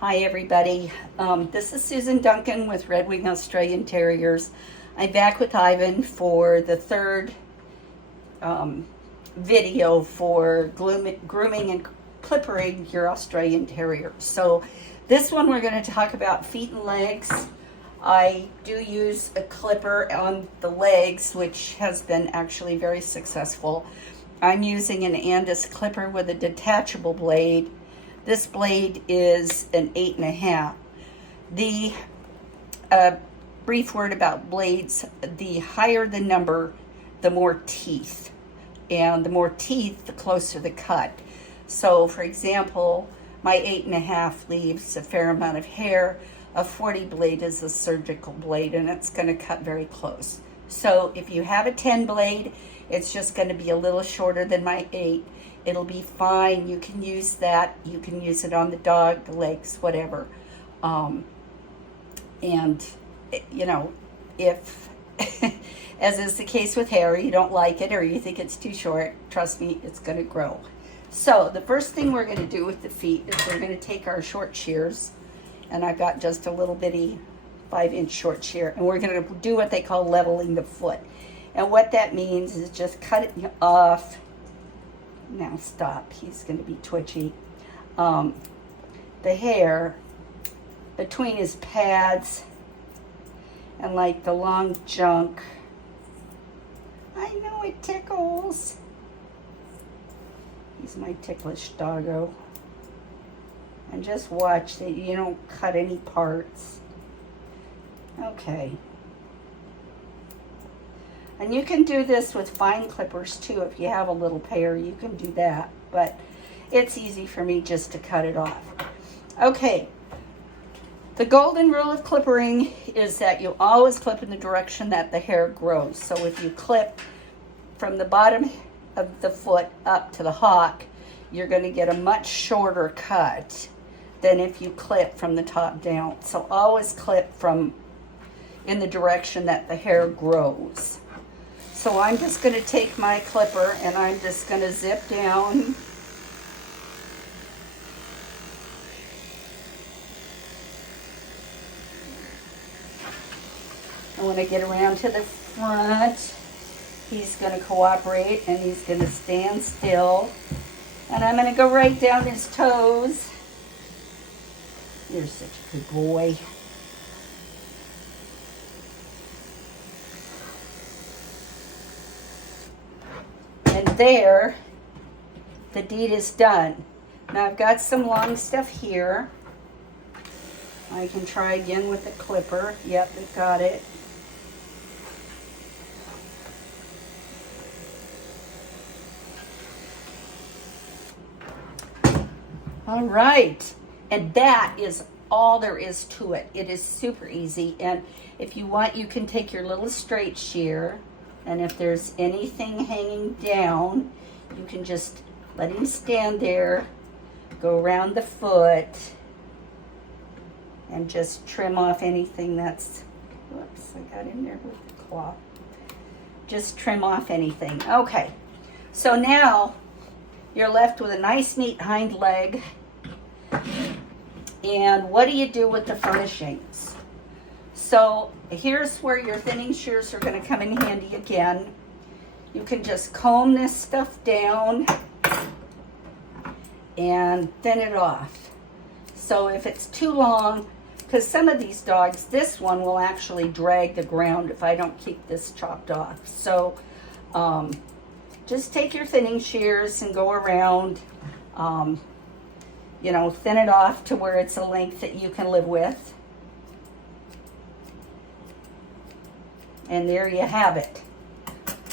Hi everybody, this is Susan Duncan with Red Wing Australian Terriers. I'm back with Ivan for the third video for grooming and clippering your Australian Terrier. So this one we're going to talk about feet and legs. I do use a clipper on the legs, which has been actually very successful. I'm using an Andis clipper with a detachable blade. This blade is an 8.5. The brief word about blades, the higher the number, the more teeth. And the more teeth, the closer the cut. So for example, my 8.5 leaves a fair amount of hair. A 40 blade is a surgical blade and it's going to cut very close. So if you have a 10 blade, it's just going to be a little shorter than my 8. It'll be fine. You can use that. You can use it on the dog, the legs, whatever. And, you know, if, as is the case with hair, you don't like it or you think it's too short, trust me, it's going to grow. So the first thing we're going to do with the feet is we're going to take our short shears, and I've got just a little bitty 5-inch short shear, and we're going to do what they call leveling the foot. And what that means is just cutting off. Now stop, he's going to be twitchy. The hair between his pads and like the long junk. I know it tickles. He's my ticklish doggo. And just watch that you don't cut any parts. Okay. And you can do this with fine clippers too. If you have a little pair, you can do that. But it's easy for me just to cut it off. Okay. The golden rule of clippering is that you always clip in the direction that the hair grows. So if you clip from the bottom of the foot up to the hock, you're going to get a much shorter cut than if you clip from the top down. So always clip from in the direction that the hair grows. So I'm just going to take my clipper and I'm just going to zip down. And when I get around to the front, he's going to cooperate and he's going to stand still. And I'm going to go right down his toes. You're such a good boy. And there, the deed is done. Now I've got some long stuff here. I can try again with the clipper. Yep, it got it. All right, and that is all there is to it. It is super easy, and if you want, you can take your little straight shear, and if there's anything hanging down, you can just let him stand there, go around the foot, and just trim off anything that's, whoops, I got in there with the claw. Just trim off anything. Okay, so now you're left with a nice, neat hind leg. And what do you do with the furnishings? So here's where your thinning shears are going to come in handy again. You can just comb this stuff down and thin it off. So if it's too long, because some of these dogs, this one will actually drag the ground if I don't keep this chopped off. So just take your thinning shears and go around, you know, thin it off to where it's a length that you can live with. And there you have it.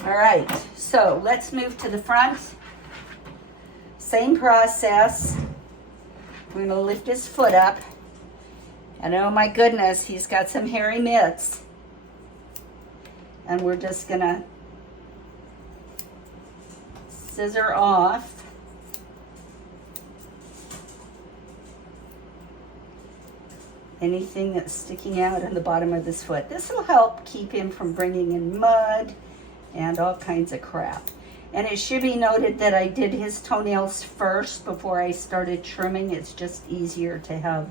All right, so let's move to the front. Same process. We're gonna lift his foot up. And oh my goodness, he's got some hairy mitts. And we're just gonna scissor off anything that's sticking out in the bottom of his foot. This will help keep him from bringing in mud and all kinds of crap. And it should be noted that I did his toenails first before I started trimming. It's just easier to have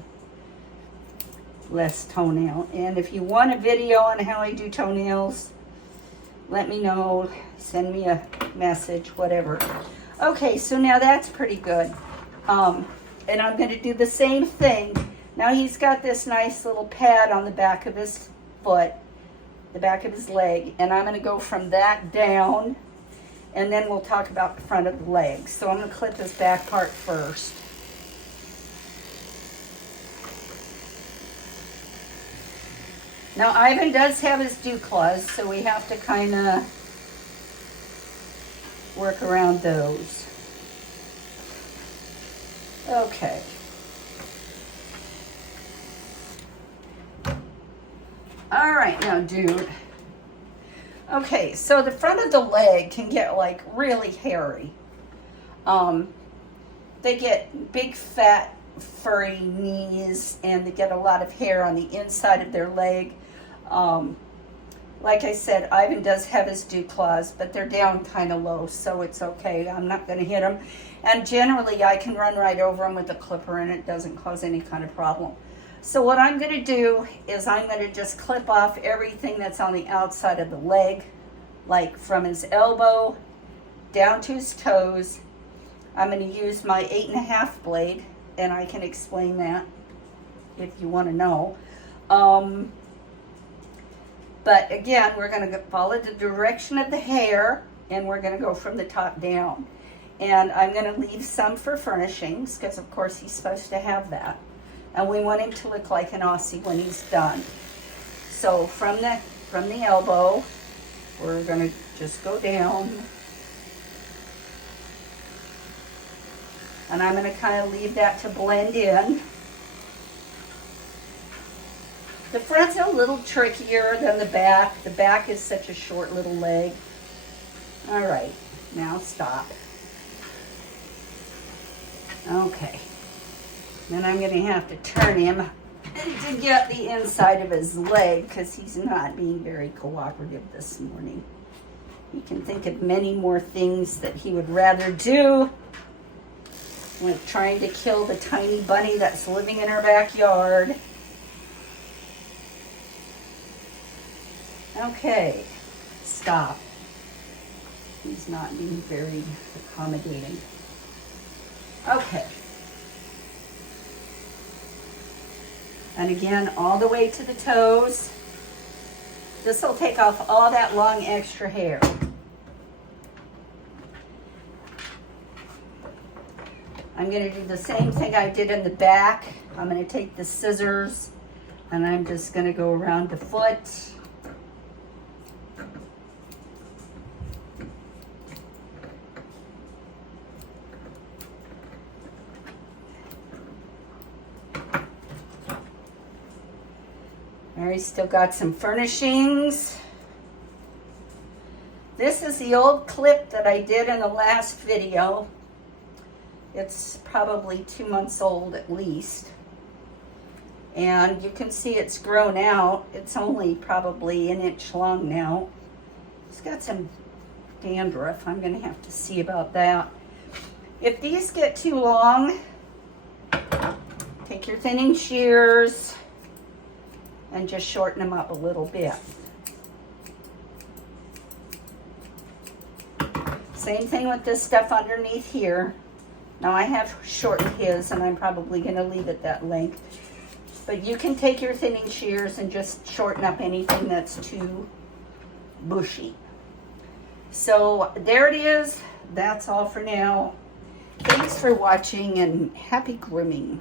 less toenail. And if you want a video on how I do toenails, let me know, send me a message, whatever. Okay, so now that's pretty good. And I'm going to do the same thing. Now he's got this nice little pad on the back of his foot, the back of his leg, and I'm going to go from that down, and then we'll talk about the front of the leg. So I'm going to clip his back part first. Now Ivan does have his dew claws, so we have to kind of work around those. Okay. All right, now dude. Okay, so the front of the leg can get like really hairy. They get big fat furry knees, and they get a lot of hair on the inside of their leg. Like I said, Ivan does have his dew claws, but they're down kind of low, so it's okay. I'm not going to hit them. And generally, I can run right over them with a clipper, and it doesn't cause any kind of problem. So what I'm going to do is I'm going to just clip off everything that's on the outside of the leg, like from his elbow down to his toes. I'm going to use my 8.5 blade, and I can explain that if you want to know. But again, we're going to follow the direction of the hair, and we're going to go from the top down. And I'm going to leave some for furnishings, because of course he's supposed to have that. And we want him to look like an Aussie when he's done. So from the elbow, we're going to just go down. And I'm going to kind of leave that to blend in. The front's a little trickier than the back. The back is such a short little leg. All right, now stop. Okay. Then I'm going to have to turn him to get the inside of his leg, because he's not being very cooperative this morning. He can think of many more things that he would rather do with trying to kill the tiny bunny that's living in our backyard. Okay, stop. He's not being very accommodating. Okay. And again, all the way to the toes. This will take off all that long extra hair. I'm going to do the same thing I did in the back. I'm going to take the scissors, and I'm just going to go around the foot. Mary's still got some furnishings. This is the old clip that I did in the last video. It's probably 2 months old at least. And you can see it's grown out. It's only probably 1 inch long now. It's got some dandruff. I'm going to have to see about that. If these get too long, take your thinning shears and just shorten them up a little bit. Same thing with this stuff underneath here. Now I have shortened his, and I'm probably going to leave it that length. But you can take your thinning shears and just shorten up anything that's too bushy. So there it is. That's all for now. Thanks for watching, and happy grooming.